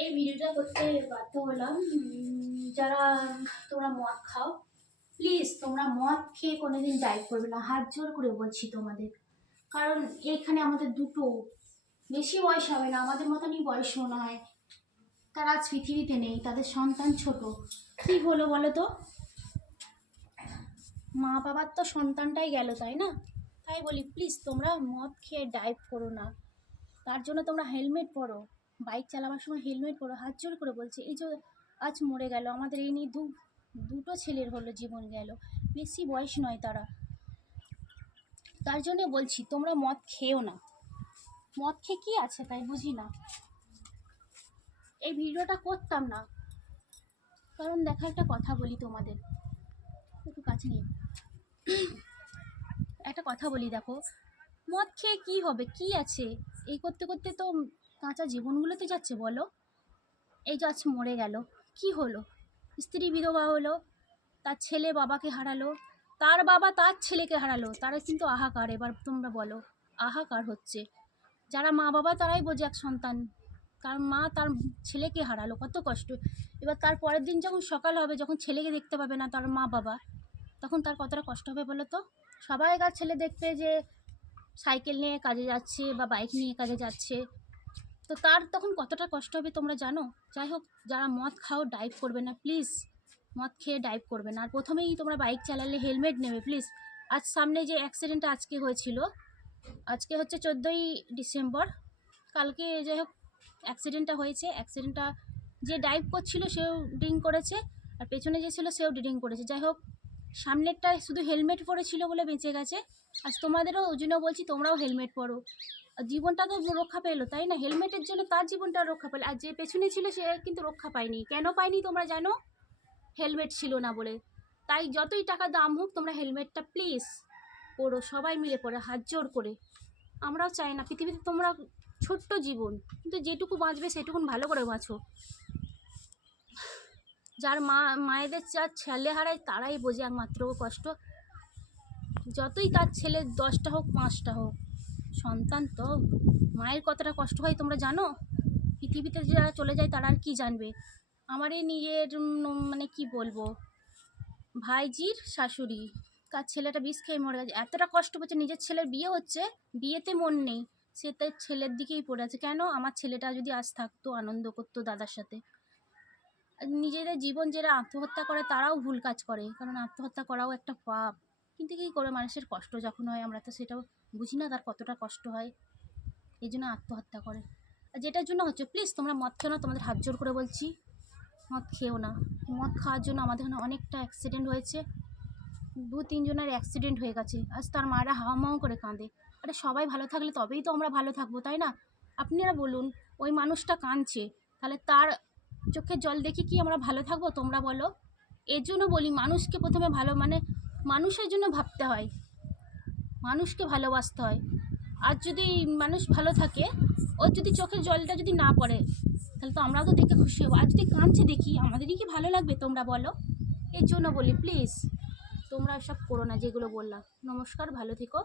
এই ভিডিওটা করতে বাধ্য হলাম। যারা তোমরা মদ খাও, প্লিজ তোমরা মদ খেয়ে কোনোদিন ডাইভ করবে না, হাত জোর করে বলছি তোমাদের। কারণ এইখানে আমাদের দুটো, বেশি বয়স হবে না, আমাদের মতনই বয়স মনে হয়, তারা আজ পৃথিবীতে নেই, তাদের সন্তান ছোট। কি হলো বলো তো, মা বাবার তো সন্তানটাই গেল, তাই না? তাই বলি প্লিজ তোমরা মদ খেয়ে ডাইভ করো না। তার জন্য তোমরা হেলমেট পরো, বাইক চালাবার সময় হেলমেট পরো, হাত জোর করে বলছি। এই যে আজ মরে গেল, আমাদের এই নিয়ে দুটো ছেলের হলো জীবন গেল, বেশি বয়স নয় তারা। তার জন্য বলছি তোমরা মদ খেও না। মদ খেয়ে কী আছে তাই বুঝি না। এই ভিডিওটা করতাম না, কারণ দেখা একটা কথা বলি তোমাদের, একটু কাছে নিয়ে একটা কথা বলি। দেখো, মদ খেয়ে কী হবে, কি আছে? এই করতে করতে তো কাঁচা জীবনগুলোতে যাচ্ছে বলো। এই যে আজ মরে গেল, কি হলো? স্ত্রী বিধবা হলো, তার ছেলে বাবাকে হারালো, তার বাবা তার ছেলেকে হারালো, তারা কিন্তু হাহাকার। এবার তোমরা বলো, হাহাকার হচ্ছে। যারা মা বাবা তারাই বোঝে এক সন্তান, তার মা তার ছেলেকে হারালো, কত কষ্ট। এবার তার পরের দিন যখন সকাল হবে, যখন ছেলেকে দেখতে পাবে না তার মা বাবা, তখন তার কতটা কষ্ট হবে বলো তো। সবাইকার ছেলে দেখবে যে সাইকেল নিয়ে কাজে যাচ্ছে বা বাইক নিয়ে কাজে যাচ্ছে, তো তার তখন কতটা কষ্ট হবে তোমরা জানো। যাই হোক, যারা মদ খাও ডাইভ করবে না প্লিজ, মদ খেয়ে ডাইভ করবে না। আর প্রথমেই তোমরা বাইক চালালে হেলমেট নেবে প্লিজ। আজ সামনে যে অ্যাক্সিডেন্টটা আজকে হয়েছিল, আজকে হচ্ছে 14ই ডিসেম্বর, কালকে যাই হোক অ্যাক্সিডেন্টটা হয়েছে। অ্যাক্সিডেন্টটা যে ডাইভ করছিল সেও ড্রিঙ্ক করেছে, আর পেছনে যে ছিল সেও ড্রিঙ্ক করেছে। যাই হোক, সামনেরটা শুধু হেলমেট পরেছিল বলে বেঁচে গেছে। আজ তোমাদেরও ওই জন্য বলছি তোমরাও হেলমেট পরো, আর জীবনটা তো রক্ষা পেলো, তাই না? হেলমেটের জন্য তার জীবনটা রক্ষা পেলো, আর যে পেছনে ছিল সে কিন্তু রক্ষা পায়নি। কেন পায়নি তোমরা জানো? হেলমেট ছিল না বলে। তাই যতই টাকা দাম হোক তোমরা হেলমেটটা প্লিজ পরো, সবাই মিলে পরে হাত জোর করে। আমরাও চাই না পৃথিবীতে, তোমরা ছোট্ট জীবন, কিন্তু যেটুকু বাঁচবে সেটুকুন ভালো করে বাঁচো। যার মায়েদের যার ছেলে হারায় তারাই বোঝে একমাত্র কষ্ট। যতই তার ছেলে 10টা হোক 5টা হোক, সন্তান তো মায়ের কতটা কষ্ট হয় তোমরা জানো? পৃথিবীতে যারা চলে যায় তারা আর কি জানবে। আমারই নিজের মানে কি বলবো, ভাইজির শাশুড়ি, তার ছেলেটা বিষ খেয়ে মরে গেছে, এতটা কষ্ট পাচ্ছে। নিজের ছেলের বিয়ে হচ্ছে, বিয়েতে মন নেই, সে তার ছেলের দিকেই পড়ে আছে। কেন? আমার ছেলেটা যদি আজ থাকতো, আনন্দ করতো দাদার সাথে। নিজেদের জীবন যারা আত্মহত্যা করে তারাও ভুল কাজ করে, কারণ আত্মহত্যা করাও একটা পাপ। কিন্তু কী করে, মানুষের কষ্ট যখন হয় আমরা তো সেটাও বুঝি না তার কতটা কষ্ট হয়, এই জন্য আত্মহত্যা করে। আর যেটার জন্য হচ্ছে, প্লিজ তোমরা মদ খেও না, তোমাদের হাত জোর করে বলছি, মদ খেও না। মদ খাওয়ার জন্য আমাদের এখানে অনেকটা অ্যাক্সিডেন্ট হয়েছে, 2-3 জনের অ্যাক্সিডেন্ট হয়ে গেছে। আজ তার মায়েরা হাওমাও করে কাঁদে। আরে সবাই ভালো থাকলে তবেই তো আমরা ভালো থাকবো, তাই না? আপনারা বলুন, ওই মানুষটা কাঁদছে, তাহলে তার চোখের জল দেখে কি আমরা ভালো থাকবো? তোমরা বলো। এর জন্য বলি, মানুষকে প্রথমে ভালো, মানে মানুষের জন্য ভাবতে হয়, মানুষকে ভালোবাসতে হয়। আর যদি মানুষ ভালো থাকে, ওর যদি চোখের জলটা যদি না পড়ে, তাহলে তো আমরাও তো দেখে খুশি হবো। আর যদি কাঁদছে দেখি, আমাদেরই কি ভালো লাগবে? তোমরা বলো। এর জন্য বলি প্লিজ তোমরা সব করো না যেগুলো বললাম। নমস্কার, ভালো থেকো।